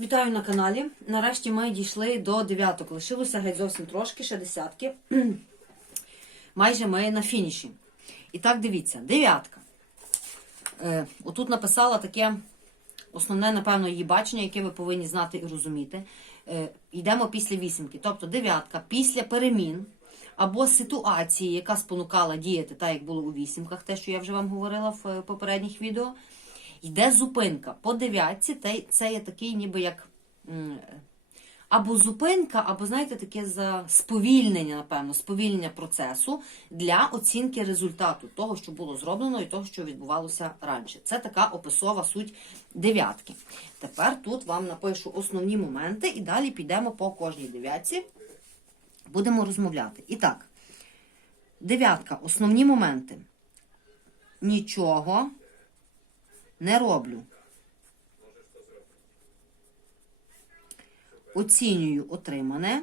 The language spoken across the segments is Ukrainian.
Вітаю на каналі. Нарешті ми дійшли до дев'яток. Лишилося геть зовсім трошки, ще десятки. Майже ми на фініші. І так, дивіться, дев'ятка. Е, отут написала таке основне, напевно, її бачення, яке ви повинні знати і розуміти. Е, йдемо після вісімки. Тобто дев'ятка після перемін або ситуації, яка спонукала діяти так, як було у вісімках, те, що я вже вам говорила в е, попередніх відео. Йде зупинка. По дев'ятці це є такий, ніби як або зупинка, або, знаєте, таке за сповільнення, напевно, сповільнення процесу для оцінки результату того, що було зроблено, і того, що відбувалося раніше. Це така описова суть дев'ятки. Тепер тут вам напишу основні моменти, і далі підемо по кожній дев'ятці. Будемо розмовляти. І так, дев'ятка, основні моменти. Нічого не роблю. Оцінюю отримане.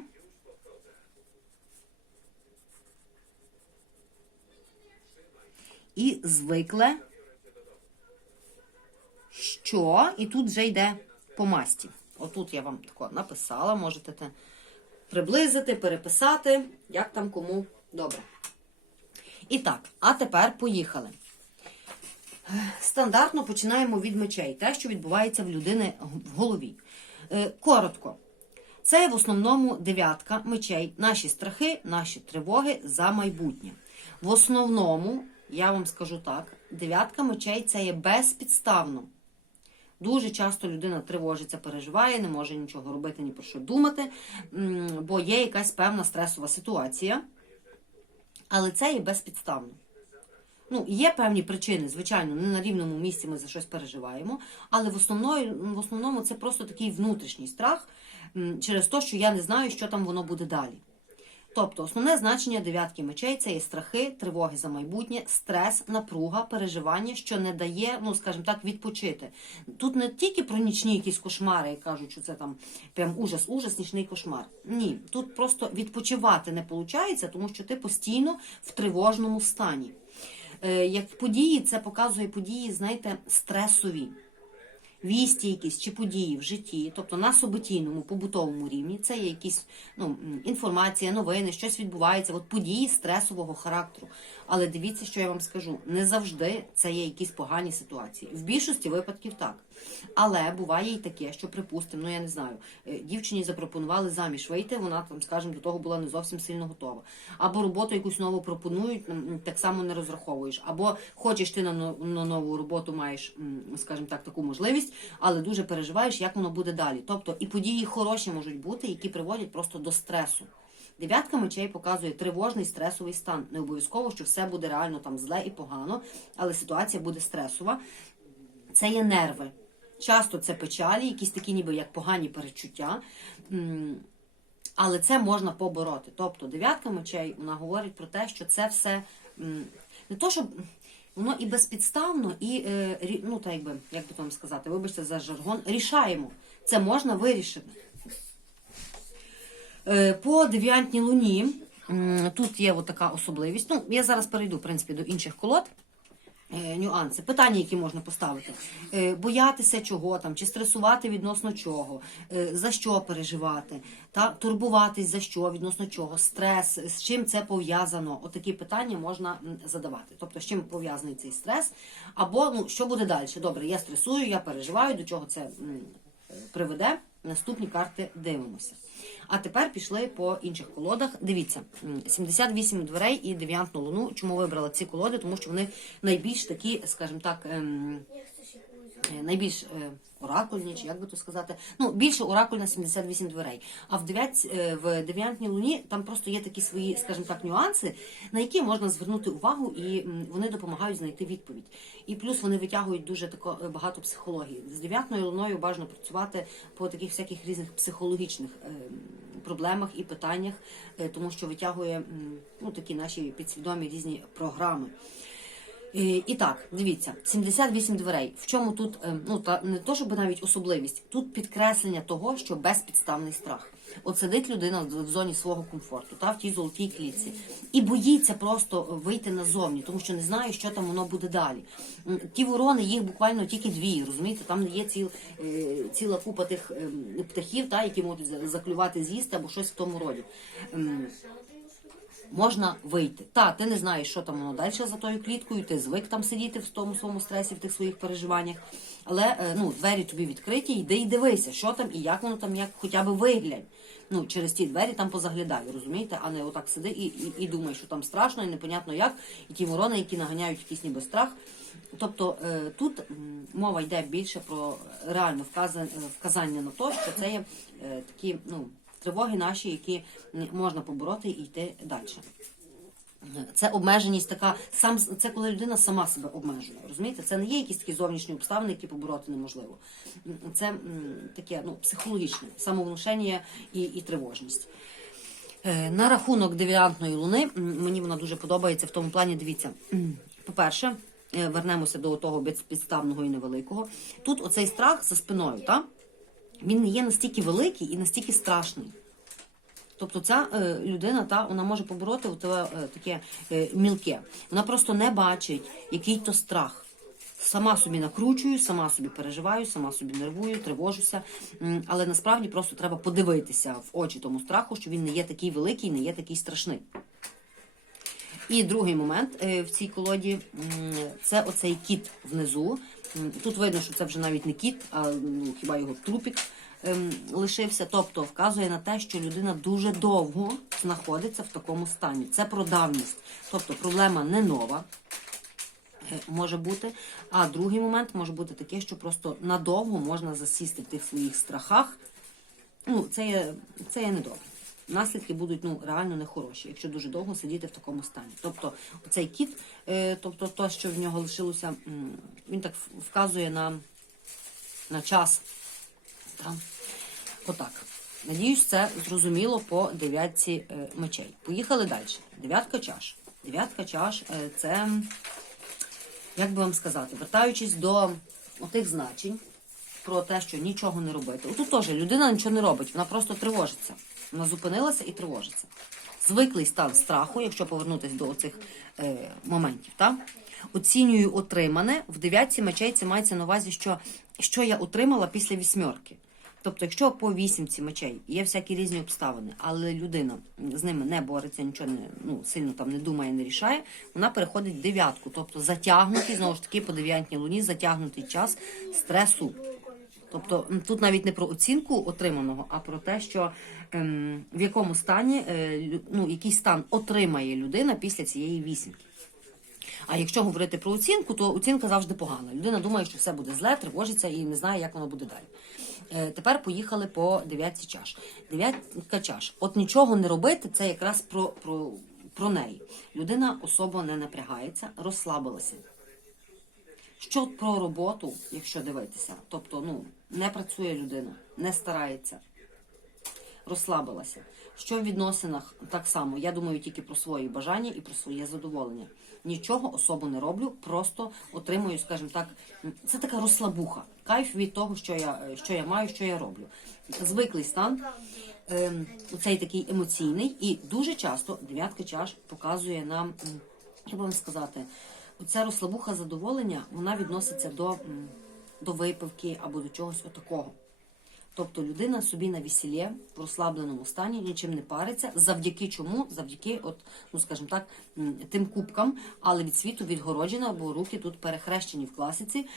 І звикле, що, і тут вже йде по масті. Отут я вам тако написала, можете те приблизити, переписати, як там кому добре. І так, а тепер поїхали. Стандартно починаємо від мечей, те, що відбувається в людини в голові. Е, Коротко. Це в основному дев'ятка мечей, наші страхи, наші тривоги за майбутнє. В основному, я вам скажу так, дев'ятка мечей це є безпідставно. Дуже часто людина тривожиться, переживає, не може нічого робити, ні про що думати, бо є якась певна стресова ситуація. Але це є безпідставно. Ну, є певні причини, звичайно, не на рівному місці ми за щось переживаємо, але в основному, в основному це просто такий внутрішній страх через те, що я не знаю, що там воно буде далі. Тобто, основне значення дев'ятки мечей це є страхи, тривоги за майбутнє, стрес, напруга, переживання, що не дає, ну скажімо так, відпочити. Тут не тільки про нічні якісь кошмари, як кажуть, що це там прям ужас, ужас, нічний кошмар. Ні, тут просто відпочивати не виходить, тому що ти постійно в тривожному стані. Е, Як події, це показує події, знаєте, стресові. Вісті якісь чи події в житті, тобто на событійному, побутовому рівні, це є якісь ну, інформація, новини, щось відбувається, от події стресового характеру. Але дивіться, що я вам скажу: не завжди це є якісь погані ситуації. В більшості випадків так. Але буває і таке, що, припустимо, ну я не знаю, е, дівчині запропонували заміж вийти, вона там, скажімо, до того була не зовсім сильно готова. Або роботу якусь нову пропонують, так само не розраховуєш. Або хочеш ти на, но- на нову роботу, маєш, скажімо так, таку можливість, але дуже переживаєш, як воно буде далі. Тобто і події хороші можуть бути, які приводять просто до стресу. Дев'ятка мечей показує тривожний стресовий стан. Не обов'язково, що все буде реально там зле і погано, але ситуація буде стресова. Це є нерви. Часто це печалі, якісь такі, ніби як погані перечуття. Але це можна побороти. Тобто дев'ятка мечей вона говорить про те, що це все не то, щоб воно і безпідставно, і е, ну так якби, як би вам сказати, вибачте за жаргон, рішаємо. Це можна вирішити. Е, По дев'ятній луні тут є така особливість. Ну, я зараз перейду, в принципі, до інших колод. Е, Нюанси, питання, які можна поставити. Е, Боятися чого там, чи стресувати відносно чого, Е, за що переживати, та турбуватись за що, відносно чого, стрес, з чим це пов'язано. Отакі питання можна задавати. Тобто, з чим пов'язаний цей стрес, або ну, що буде далі. Добре, я стресую, я переживаю, до чого це приведе. Наступні карти дивимося. А тепер пішли по інших колодах. Дивіться, м, 78 дверей і 9 луну. Чому вибрала ці колоди? Тому що вони найбільш такі, скажімо так, ем, найбільш е, оракульні, чи як би то сказати, ну більше оракульна 78 дверей. А в 9, е, в 9 луні там просто є такі свої, скажімо так, нюанси, на які можна звернути увагу, і вони допомагають знайти відповідь. І плюс вони витягують дуже тако е, багато психології. З 9 луною бажано працювати по таких всяких різних психологічних. е, Проблемах і питаннях, е, тому що витягує ну, такі наші підсвідомі різні програми. І, і так, дивіться, 78 дверей. В чому тут, е, ну та не то, щоб навіть особливість, тут підкреслення того, що безпідставний страх. От сидить людина в зоні свого комфорту, та в тій золотій клітці, і боїться просто вийти назовні, тому що не знає, що там воно буде далі. Ті ворони, їх буквально тільки дві, розумієте, там не є ціл, е, ціла купа тих ем, птахів, та, які можуть за- заклювати з'їсти або щось в тому роді. Можна вийти. Та, ти не знаєш, що там воно далі за тою кліткою, ти звик там сидіти в тому своєму стресі, в тих своїх переживаннях. Але е, ну, двері тобі відкриті, йди і дивися, що там і як воно там, як хоча б виглянь. Ну, через ті двері там позаглядай, розумієте, а не отак сиди і, і, і думай, що там страшно і непонятно як, і ті ворони, які наганяють якийсь ніби страх. Тобто е, тут мова йде більше про реальне вказання, вказання на те, що це є е, такі ну, тривоги наші, які можна побороти і йти далі. Це обмеженість така, сам це коли людина сама себе обмежує. Розумієте? Це не є якісь такі зовнішні обставини, які побороти неможливо. Це таке ну, психологічне самовнушення і, і тривожність. Е, На рахунок девіантної луни мені вона дуже подобається в тому плані. Дивіться, по-перше, е, вернемося до того безпідставного і невеликого. Тут оцей страх за спиною, та? Він є настільки великий і настільки страшний. Тобто ця е, людина та вона може побороти от, е, таке е, мілке. Вона просто не бачить, який то страх. Сама собі накручую, сама собі переживаю, сама собі нервую, тривожуся. Але насправді просто треба подивитися в очі тому страху, що він не є такий великий, не є такий страшний. І другий момент в цій колоді це оцей кіт внизу. Тут видно, що це вже навіть не кіт, а ну, хіба його трупік ем, лишився. Тобто вказує на те, що людина дуже довго знаходиться в такому стані. Це про давність. Тобто проблема не нова. е, Може бути, а другий момент може бути таке, що просто надовго можна засісти в тих своїх страхах. Ну, це є, це є недобре. Наслідки будуть ну, реально нехороші, якщо дуже довго сидіти в такому стані. Тобто, цей кіт, е, тобто то, що в нього лишилося, він так вказує на, на час. Так? Отак. Надіюсь, це зрозуміло по дев'ятці е, мечей. Поїхали далі. Дев'ятка чаш. Дев'ятка чаш е, це, як би вам сказати, вертаючись до тих значень про те, що нічого не робити. Отут теж людина нічого не робить, вона просто тривожиться. Вона зупинилася і тривожиться. Звиклий стан страху, якщо повернутися до цих е, моментів. Так? Оцінюю отримане. В дев'ятці мечей це мається на увазі, що, що я отримала після вісьмерки. Тобто, якщо по вісімці мечей є всякі різні обставини, але людина з ними не бореться, нічого не ну, сильно там не думає, не рішає, вона переходить в дев'ятку, тобто затягнутий, знову ж таки, по дев'ятній луні, затягнутий час стресу. Тобто тут навіть не про оцінку отриманого, а про те, що ем, в якому стані е, ну, який стан отримає людина після цієї вісімки. А якщо говорити про оцінку, то оцінка завжди погана. Людина думає, що все буде зле, тривожиться і не знає, як воно буде далі. Е, тепер поїхали по дев'ятці чаш. Дев'ятка чаш. От нічого не робити, це якраз про, про, про неї. Людина особо не напрягається, розслабилася. Що про роботу, якщо дивитися, тобто ну, не працює людина, не старається, розслабилася. Що в відносинах так само, я думаю тільки про свої бажання і про своє задоволення. Нічого особо не роблю, просто отримую, скажімо так, це така розслабуха, кайф від того, що я, що я маю, що я роблю. Звиклий стан, ем, цей такий емоційний, і дуже часто дев'ятка чаш показує нам, як вам сказати, оця розслабуха задоволення, вона відноситься до, до випивки або до чогось отакого. Тобто людина собі на весіллі в розслабленому стані нічим не париться, завдяки чому? Завдяки, от, ну скажімо так, тим кубкам, але від світу відгороджена, бо руки тут перехрещені в класиці.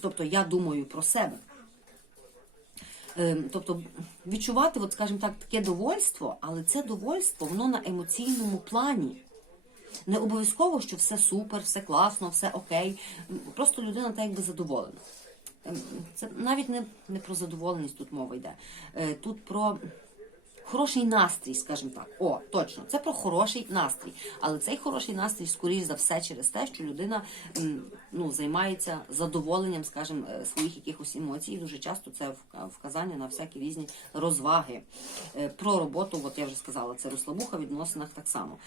Тобто я думаю про себе. Ем, Тобто відчувати, от, скажімо так, таке довольство, але це довольство, воно на емоційному плані. Не обов'язково, що все супер, все класно, все окей. Просто людина так якби задоволена. Ем, Це навіть не, не про задоволеність тут мова йде. Е, Тут про хороший настрій, скажімо так. О, точно, це про хороший настрій. Але цей хороший настрій, скоріш за все, через те, що людина ну, займається задоволенням, скажімо, е, своїх якихось емоцій. Дуже часто це вказання на всякі різні розваги. Е, Про роботу, от я вже сказала, це розслабуха в відносинах так само.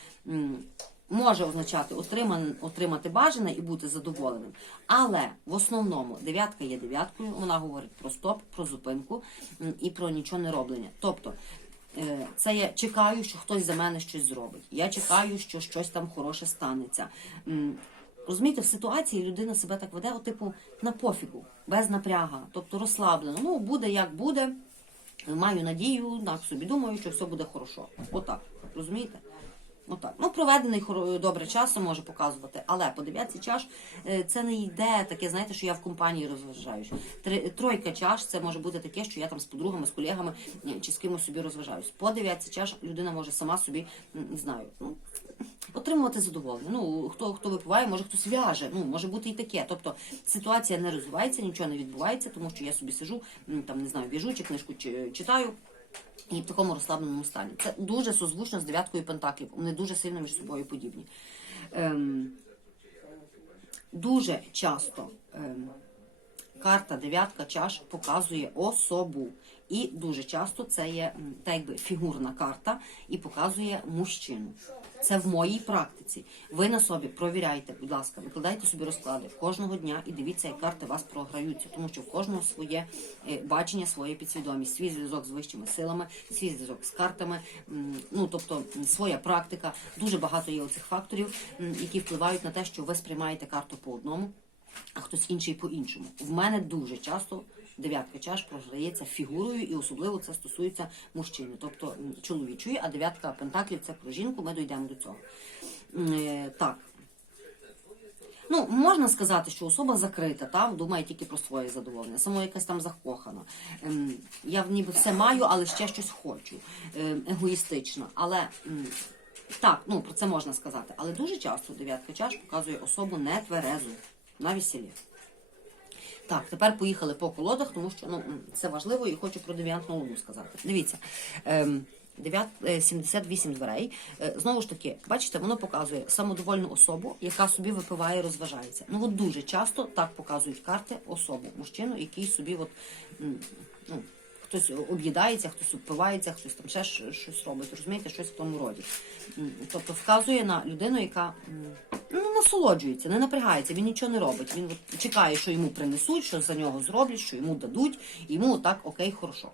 Може означати отримати бажане і бути задоволеним. Але в основному дев'ятка є дев'яткою, вона говорить про стоп, про зупинку і про нічого не роблення. Тобто е, це я чекаю, що хтось за мене щось зробить. Я чекаю, що щось там хороше станеться. Розумієте, в ситуації людина себе так веде, от, типу, на пофігу, без напряга, тобто розслаблено. Ну, буде як буде. Маю надію, так собі думаю, що все буде хорошо. Отак. Розумієте? Отак. Ну, проведений хоро- добре часом може показувати, але по дев'ятці чаш е, це не йде таке, знаєте, що я в компанії розважаюсь. Тройка чаш це може бути таке, що я там з подругами, з колегами чи з кимось собі розважаюсь. По дев'ятці чаш людина може сама собі, не знаю, ну, отримувати задоволення. Ну, хто, хто випиває, може хтось в'яже, ну, може бути і таке. Тобто ситуація не розвивається, нічого не відбувається, тому що я собі сижу, там, не знаю, біжу чи книжку чи- читаю. І в такому розслабленому стані. Це дуже созвучно з дев'яткою пентаклів. Вони дуже сильно між собою подібні. Ем, дуже часто ем, карта дев'ятка чаш показує особу. І дуже часто це є так, та якби фігурна карта і показує мужчину. Це в моїй практиці. Ви на собі провіряйте, будь ласка, викладайте собі розклади кожного дня і дивіться, як карти вас програються, тому що в кожного своє е, бачення, своя підсвідомість, свій зв'язок з вищими силами, свій зв'язок з картами, ну тобто своя практика. Дуже багато є оцих факторів, які впливають на те, що ви сприймаєте карту по одному а хтось інший по-іншому. В мене дуже часто дев'ятка чаш програється фігурою, і особливо це стосується мужчини, тобто чоловічої, а дев'ятка пентаклів це про жінку, ми дійдемо до цього. Е, Так. Ну, можна сказати, що особа закрита, та, думає тільки про своє задоволення, само якась там закохана. Ем, я ніби все маю, але ще щось хочу. Ем, егоїстична. Але так, ну про це можна сказати. Але дуже часто дев'ятка чаш показує особу нетверезу на весіллі. Так, тепер поїхали по колодах, тому що ну, це важливо і хочу про дев'ятну луну сказати. Дивіться. Ем, 9, е, 78 дверей. Е, Знову ж таки, бачите, воно показує самодовольну особу, яка собі випиває, і розважається. Ну от дуже часто так показують карти особу, мужчину, який собі от, ну, хтось об'їдається, хтось впивається, хтось там ще щось робить, розумієте, щось в тому роді. Тобто вказує на людину, яка ну, насолоджується, не напрягається, він нічого не робить. Він от чекає, що йому принесуть, що за нього зроблять, що йому дадуть, йому так окей, хорошо.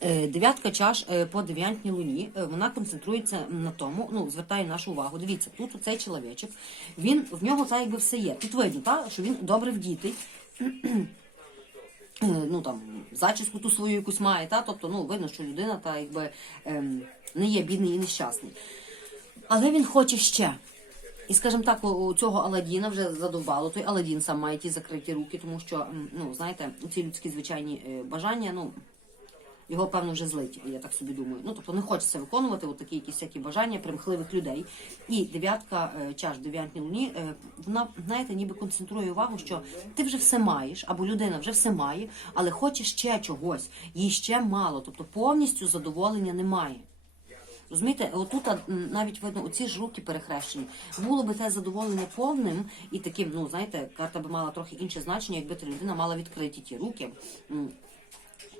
Е, Дев'ятка чаш е, по дев'ятній луні, е, вона концентрується на тому, ну, звертає нашу увагу. Дивіться, тут цей чоловічок, він, в нього так якби все є. Тут видно, так, що він добре вдітий. Е, ну там зачіску ту свою якусь має, та тобто ну видно, що людина та якби ем, не є бідний і нещасний. Але він хоче ще. І скажімо так, у цього Аладдіна вже задовбало. Той Аладдін сам має ті закриті руки, тому що ну знаєте, ці людські звичайні е, бажання, ну його певно вже злить, я так собі думаю. Ну тобто не хочеться виконувати от такі якісь всякі бажання примхливих людей. І дев'ятка е, чаш дев'ятній луні, е, вона знаєте, ніби концентрує увагу, що ти вже все маєш, або людина вже все має, але хоче ще чогось, їй ще мало, тобто повністю задоволення немає. Розумієте, отут навіть видно оці ж руки перехрещені. Було би те задоволення повним і таким, ну знаєте, карта би мала трохи інше значення, якби та людина мала відкриті ті руки.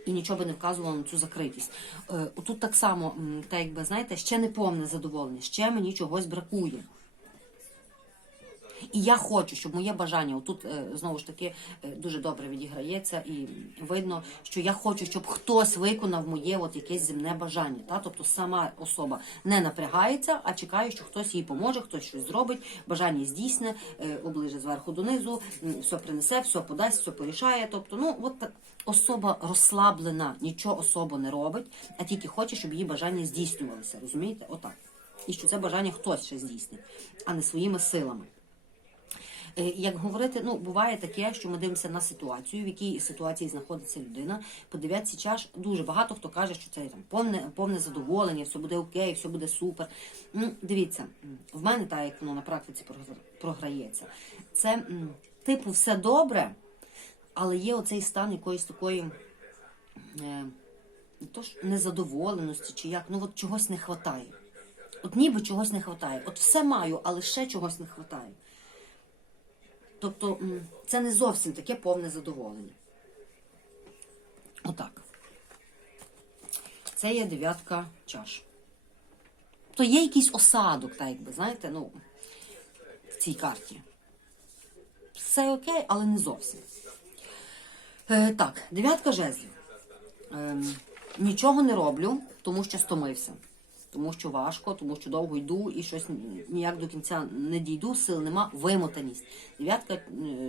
І нічого би не вказувало на цю закритість. Е, Тут так само, та якби знаєте, ще не повне задоволення, ще мені чогось бракує. І я хочу, щоб моє бажання, тут знову ж таки е, дуже добре відіграється, і видно, що я хочу, щоб хтось виконав моє от якесь земне бажання. Та? Тобто сама особа не напрягається, а чекає, що хтось їй поможе, хтось щось зробить, бажання здійсне, е, оближе зверху донизу, все принесе, все подасть, все порішає. Тобто, ну от так. Особа розслаблена, нічого особо не робить, а тільки хоче, щоб її бажання здійснювалися. Розумієте? Отак. І що це бажання хтось ще здійснить, а не своїми силами. Е, Як говорити, ну буває таке, що ми дивимося на ситуацію, в якій ситуації знаходиться людина. По чаш дуже багато хто каже, що це там повне, повне задоволення, все буде окей, все буде супер. Ну, дивіться, в мене так, як воно на практиці програ- програється. Це типу все добре, але є оцей стан якоїсь такої. Е, не то ж незадоволеності чи як, ну от чогось не вистачає. От ніби чогось не вистачає. От все маю, але ще чогось не вистачає. Тобто це не зовсім таке повне задоволення. Отак. Це є дев'ятка чаш. Тобто є якийсь осадок, так якби, знаєте, ну, в цій карті. Все окей, але не зовсім. Е, так, дев'ятка жезлів. Ем, нічого не роблю, тому що стомився. Тому що важко, тому що довго йду і щось ніяк до кінця не дійду, сил нема, вимотаність. Дев'ятка е,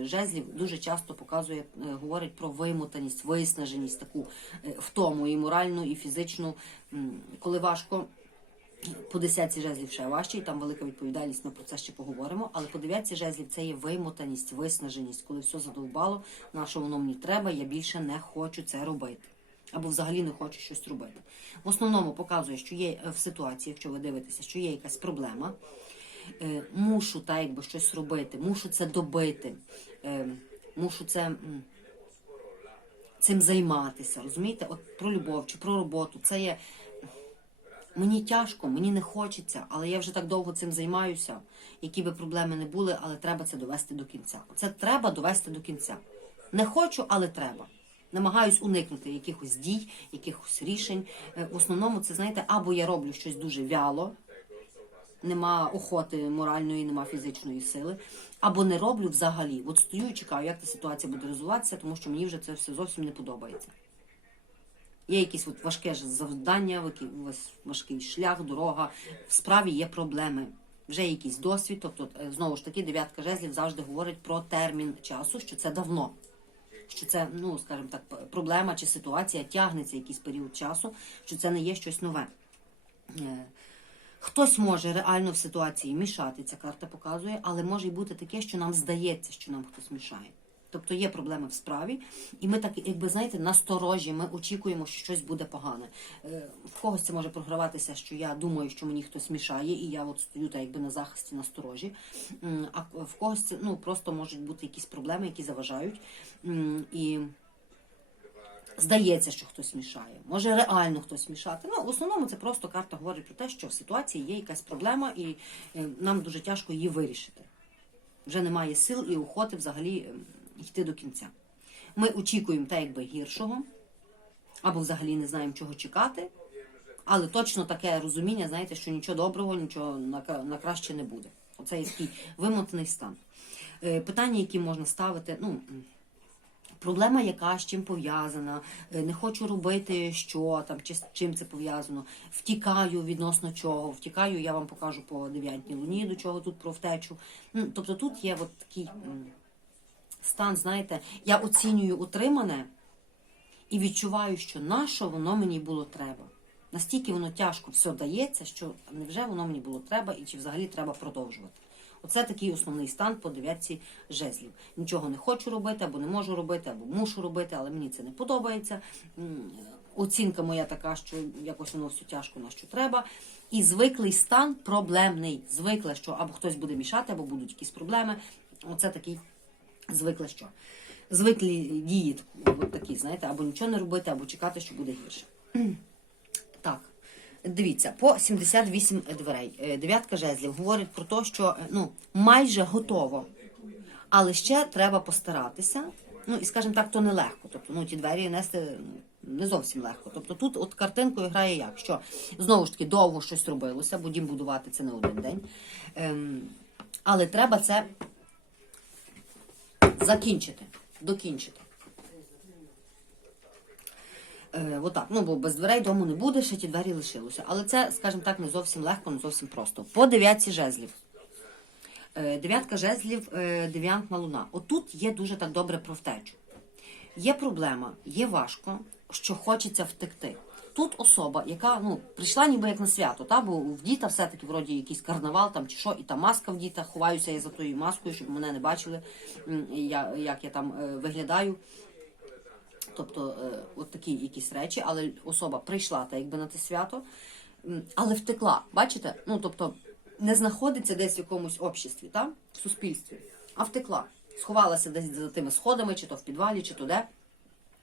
жезлів дуже часто показує, е, говорить про вимотаність, виснаженість, таку е, втому і моральну, і фізичну. Коли важко, по десятці жезлів ще важче, і там велика відповідальність, ми про це ще поговоримо. Але по дев'ятці жезлів це є вимотаність, виснаженість, коли все задовбало, на що воно мені треба, я більше не хочу це робити. Або взагалі не хочу щось робити. В основному показує, що є е, в ситуації, якщо ви дивитеся, що є якась проблема, е, мушу так якби щось робити, мушу це добити, е, мушу це. Цим займатися, розумієте? От про любов чи про роботу. Це є Мені тяжко, мені не хочеться, але я вже так довго цим займаюся, які би проблеми не були, але треба це довести до кінця. Це треба довести до кінця. Не хочу, але треба. Намагаюсь уникнути якихось дій, якихось рішень. Е, В основному це, знаєте, або я роблю щось дуже вяло, нема охоти моральної, нема фізичної сили, або не роблю взагалі. От стою і чекаю, як та ситуація буде розвиватися, тому що мені вже це все зовсім не подобається. Є якісь от важке завдання, важкий шлях, дорога. В справі є проблеми. Вже якийсь досвід. Тобто, е, знову ж таки, дев'ятка жезлів завжди говорить про термін часу, що це давно. Що це, ну скажімо так, проблема чи ситуація тягнеться якийсь період часу, що це не є щось нове. Е, Хтось може реально в ситуації мішати, ця карта показує, але може й бути таке, що нам здається, що нам хтось мішає. Тобто є проблеми в справі, і ми так, якби знаєте, насторожі, ми очікуємо, що щось буде погане. Е, В когось це може програватися, що я думаю, що мені хтось мішає, і я от стою так якби на захисті насторожі. А в когось це ну просто можуть бути якісь проблеми, які заважають. І здається, що хтось мішає. Може реально хтось мішати. Ну, в основному це просто карта говорить про те, що в ситуації є якась проблема, і е, нам дуже тяжко її вирішити. Вже немає сил і охоти взагалі е, йти до кінця. Ми очікуємо те, якби гіршого, або взагалі не знаємо, чого чекати. Але точно таке розуміння, знаєте, що нічого доброго, нічого на, краще не буде. Оце є такий вимотаний стан. Е, Питання, які можна ставити, ну. Проблема, яка з чим пов'язана, е, не хочу робити що там, чи з чим це пов'язано. Втікаю відносно чого. Втікаю, я вам покажу по дев'ятній луні, до чого тут про втечу. Тобто тут є от такий стан, знаєте, я оцінюю отримане і відчуваю, що на що воно мені було треба. Настільки воно тяжко все дається, що невже воно мені було треба і чи взагалі треба продовжувати. Оце такий основний стан по дев'ятці жезлів. Нічого не хочу робити, або не можу робити, або мушу робити, але мені це не подобається. Оцінка моя така, що якось воно все тяжко на що треба. І звиклий стан проблемний. Звикле, що або хтось буде мішати, або будуть якісь проблеми. Оце такий звикле що. Звиклі дії от такі, знаєте, або нічого не робити, або чекати, що буде гірше. Так, дивіться, по 78 дверей. Е, Дев'ятка жезлів говорить про те, що е, ну, майже готово, але ще треба постаратися. Ну і скажімо так, то нелегко. Тобто, ну ті двері нести не зовсім легко. Тобто тут от картинкою грає як? Що знову ж таки довго щось робилося, бо дім будувати це не один день. Ем, але треба це закінчити, докінчити. Е, отак, ну бо без дверей дому не буде, ще ті двері лишилося. Але це, скажімо так, не зовсім легко, не зовсім просто. По дев'ятці жезлів. Е, Дев'ятка жезлів, е, дев'ятна луна. Отут є дуже так добре про втечу. Є проблема, є важко, що хочеться втекти. Тут особа, яка ну, прийшла ніби як на свято, та? бо в діта все-таки вроді якийсь карнавал там чи що, і та маска в діта, ховаюся я за тою маскою, щоб мене не бачили, я, як я там е, виглядаю. Тобто, е, от такі якісь речі, але особа прийшла та якби на те свято, але втекла. Бачите? Ну тобто не знаходиться десь в якомусь обществі, та? в суспільстві, а втекла. Сховалася десь за тими сходами, чи то в підвалі, чи то де.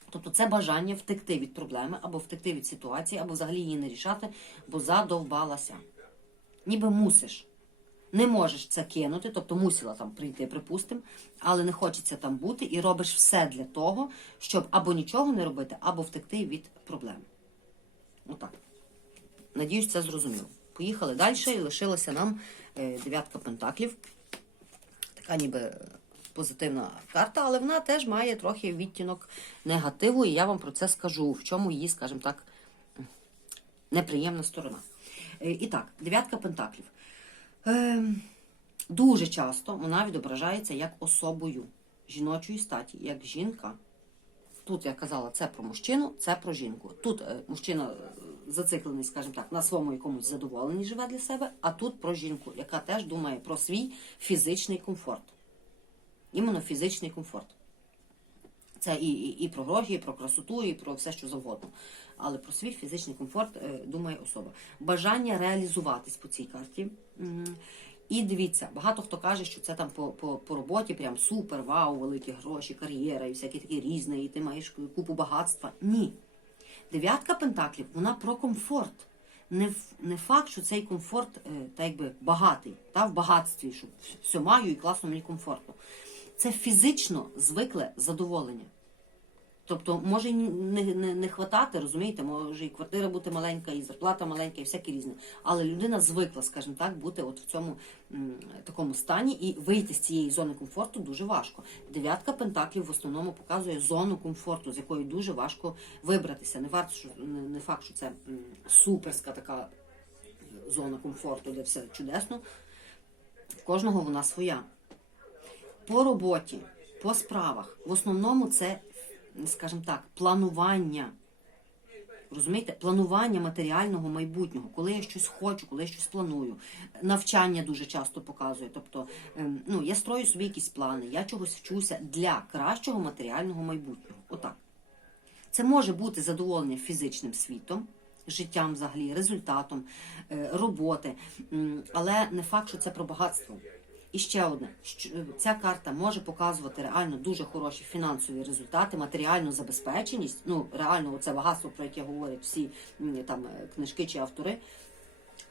Тобто це бажання втекти від проблеми, або втекти від ситуації, або взагалі її не рішати, бо задовбалася. Ніби мусиш. Не можеш це кинути, тобто мусила там прийти, припустимо, але не хочеться там бути, і робиш все для того, щоб або нічого не робити, або втекти від проблем. Отак. Надіюсь, це зрозуміло. Поїхали далі, і лишилася нам е, дев'ятка пентаклів. Така ніби позитивна карта, але вона теж має трохи відтінок негативу, і я вам про це скажу, в чому її, скажімо так, неприємна сторона. Е, І так, дев'ятка пентаклів. Ем, Дуже часто вона відображається як особою жіночої статі, як жінка. Тут я казала, це про мужчину, це про жінку. Тут е, мужчина е, зациклений, скажімо так, на своєму якомусь задоволенні живе для себе, а тут про жінку, яка теж думає про свій фізичний комфорт. Іменно фізичний комфорт. Це і, і, і про гроші, і про красоту, і про все, що завгодно. Але про свій фізичний комфорт е, думає особа. Бажання реалізуватись по цій карті. І дивіться, багато хто каже, що це там по, по, по роботі прям супер, вау, великі гроші, кар'єра і всякі такі різне, і ти маєш купу багатства. Ні. Дев'ятка пентаклів, вона про комфорт. Не, не факт, що цей комфорт е, та якби багатий, та в багатстві, що все маю і класно мені комфортно. Це фізично звикле задоволення. Тобто може не, не, не хватати, розумієте, може і квартира бути маленька, і зарплата маленька, і всяке різне. Але людина звикла, скажімо так, бути от в цьому м, такому стані і вийти з цієї зони комфорту дуже важко. Дев'ятка пентаклів в основному показує зону комфорту, з якої дуже важко вибратися. Не варто, що не факт, що це м, суперська така зона комфорту, де все чудесно. В кожного вона своя по роботі, по справах. В основному це, скажімо так, планування. Розумієте, планування матеріального майбутнього, коли я щось хочу, коли я щось планую. Навчання дуже часто показує. Тобто, ем, ну, я строю собі якісь плани, я чогось вчуся для кращого матеріального майбутнього. Отак. Це може бути задоволення фізичним світом, життям взагалі, результатом е, роботи, але не факт, що це про багатство. І ще одне, е, ця карта може показувати реально дуже хороші фінансові результати, матеріальну забезпеченість. Ну, реально, це багатство, про яке говорять всі там е, книжки чи автори.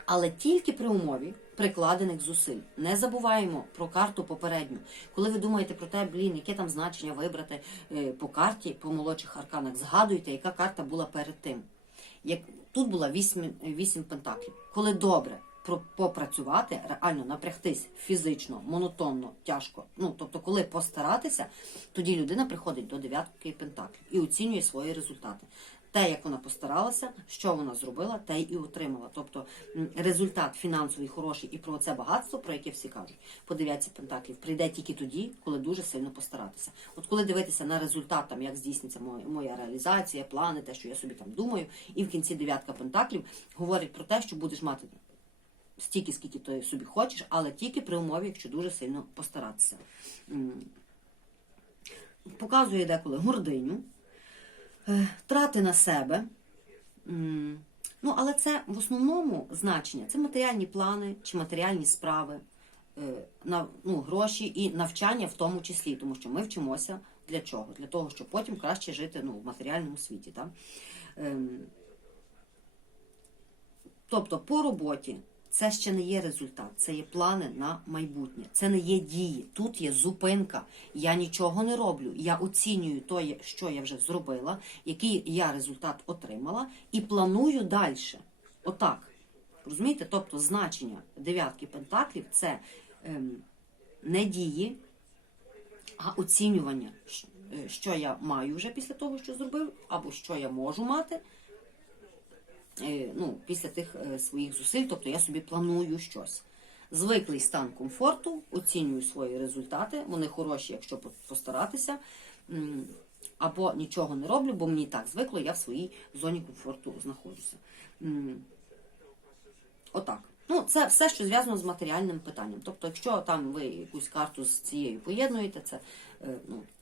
Але тільки при умові прикладених зусиль. Не забуваємо про карту попередню. Коли ви думаєте про те, блін, яке там значення вибрати е, по карті, по молодших арканах, згадуйте, яка карта була перед тим. Як тут була вісім, вісім пентаклів. Коли добре попрацювати, реально напрягтись фізично, монотонно, тяжко. Ну тобто, коли постаратися, тоді людина приходить до дев'ятки пентаклів і оцінює свої результати. Те, як вона постаралася, що вона зробила, те і отримала. Тобто результат фінансовий хороший і про це багатство, про яке всі кажуть, по дев'ятці пентаклів, прийде тільки тоді, коли дуже сильно постаратися. От коли дивитися на результат, там як здійсниться моя, моя реалізація, плани, те, що я собі там думаю, і в кінці дев'ятка пентаклів говорить про те, що будеш мати стільки, скільки ти собі хочеш, але тільки при умові, якщо дуже сильно постаратися. Показує деколи гординю, е, трати на себе. Ну, але це в основному значення це матеріальні плани чи матеріальні справи, е, на, ну, гроші і навчання в тому числі, тому що ми вчимося для чого? Для того, щоб потім краще жити ну, в матеріальному світі. Так? Ем, Тобто по роботі це ще не є результат, це є плани на майбутнє, це не є дії. Тут є зупинка. Я нічого не роблю. Я оцінюю те, що я вже зробила, який я результат отримала, і планую далі. Отак. Розумієте? Тобто значення дев'ятки пентаклів це ем, не дії, а оцінювання, е, що я маю вже після того, що зробив, або що я можу мати ну, після тих е, своїх зусиль, тобто я собі планую щось. Звиклий стан комфорту, оцінюю свої результати, вони хороші, якщо постаратися. Або нічого не роблю, бо мені так звикло, я в своїй зоні комфорту знаходжуся. Отак. Ну, це все, що зв'язано з матеріальним питанням. Тобто, якщо там ви якусь карту з цією поєднуєте, це е, ну, е,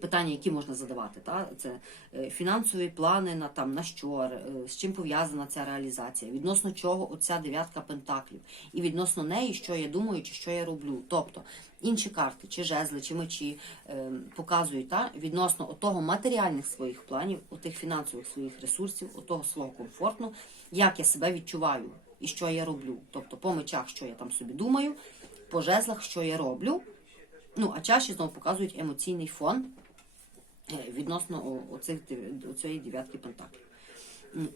питання, які можна задавати. Та? Це е, фінансові плани на, там, на що, е, з чим пов'язана ця реалізація, відносно чого оця дев'ятка пентаклів, і відносно неї, що я думаю, чи що я роблю. Тобто інші карти, чи жезли, чи мечі е, показують та, відносно того матеріальних своїх планів, отих фінансових своїх ресурсів, отого свого комфорту, як я себе відчуваю і що я роблю. Тобто по мечах, що я там собі думаю, по жезлах, що я роблю. Ну, а чаще знову показують емоційний фон е, відносно оцих, оцієї дев'ятки пентаклів.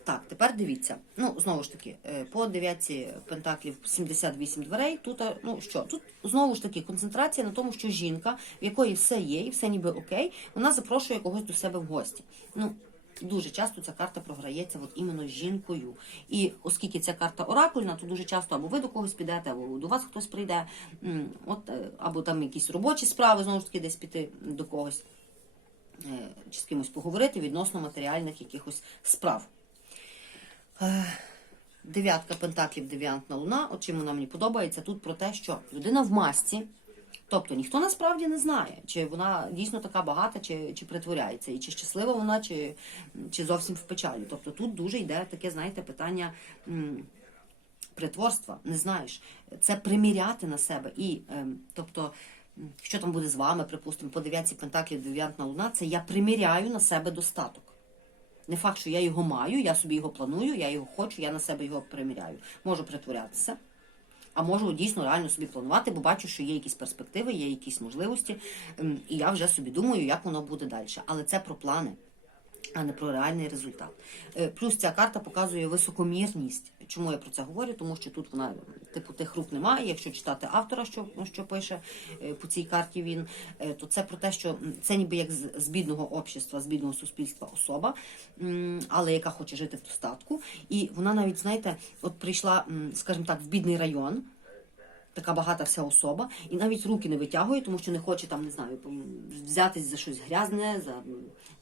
Так, тепер дивіться. Ну, знову ж таки, е, по дев'ятці пентаклів 78 дверей. Тут, е, ну що, тут знову ж таки концентрація на тому, що жінка, в якої все є, і все ніби окей, вона запрошує когось до себе в гості. Ну, Дуже часто ця карта програється от іменно жінкою. І оскільки ця карта оракульна, то дуже часто або ви до когось підете, або до вас хтось прийде, от, е, або там якісь робочі справи, знову ж таки, десь піти до когось, е, чи з кимось поговорити відносно матеріальних якихось справ. Дев'ятка пентаклів, дев'ятна луна. От чим вона мені подобається тут про те, що людина в масці, тобто ніхто насправді не знає, чи вона дійсно така багата, чи, чи притворяється, і чи щаслива вона, чи, чи зовсім в печалі. Тобто тут дуже йде таке, знаєте, питання. Притворства, не знаєш, це приміряти на себе. І, ем, тобто, що там буде з вами, припустимо, по дев'ятці пентаклів, дев'ятна луна, це я приміряю на себе достаток. Не факт, що я його маю, я собі його планую, я його хочу, я на себе його приміряю. Можу притворятися, а можу дійсно реально собі планувати, бо бачу, що є якісь перспективи, є якісь можливості, ем, і я вже собі думаю, як воно буде далі. Але це про плани, а не про реальний результат. Е, Плюс ця карта показує високомірність. Чому я про це говорю? Тому що тут вона типу тих рук немає. Якщо читати автора, що, що пише е, по цій карті він, е, то це про те, що це ніби як з бідного общества, з бідного суспільства особа, але яка хоче жити в достатку. І вона навіть, знаєте, от прийшла, скажімо так, в бідний район така багата вся особа, і навіть руки не витягує, тому що не хоче там, не знаю, взятись за щось грязне, за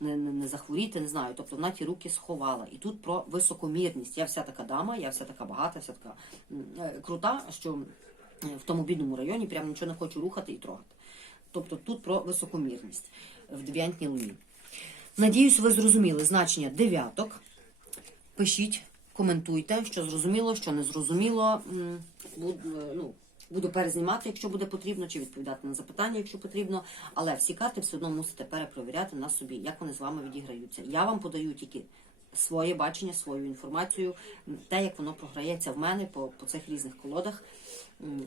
не, не, не захворіти, не знаю. Тобто вона ті руки сховала. І тут про високомірність. Я вся така дама, я вся така багата, вся така е, крута, що в тому бідному районі прям нічого не хочу рухати і трогати. Тобто тут про високомірність в дев'ятній луні. Надіюсь, ви зрозуміли значення дев'яток. Пишіть, коментуйте, що зрозуміло, що не зрозуміло. Е, Ну, буду перезнімати, якщо буде потрібно, чи відповідати на запитання, якщо потрібно. Але всі карти все одно мусите перепровіряти на собі, як вони з вами відіграються. Я вам подаю тільки своє бачення, свою інформацію, те, як воно програється в мене по, по цих різних колодах. М,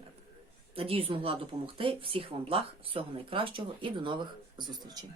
Надіюсь, змогла допомогти. Всіх вам благ, всього найкращого і до нових зустрічей.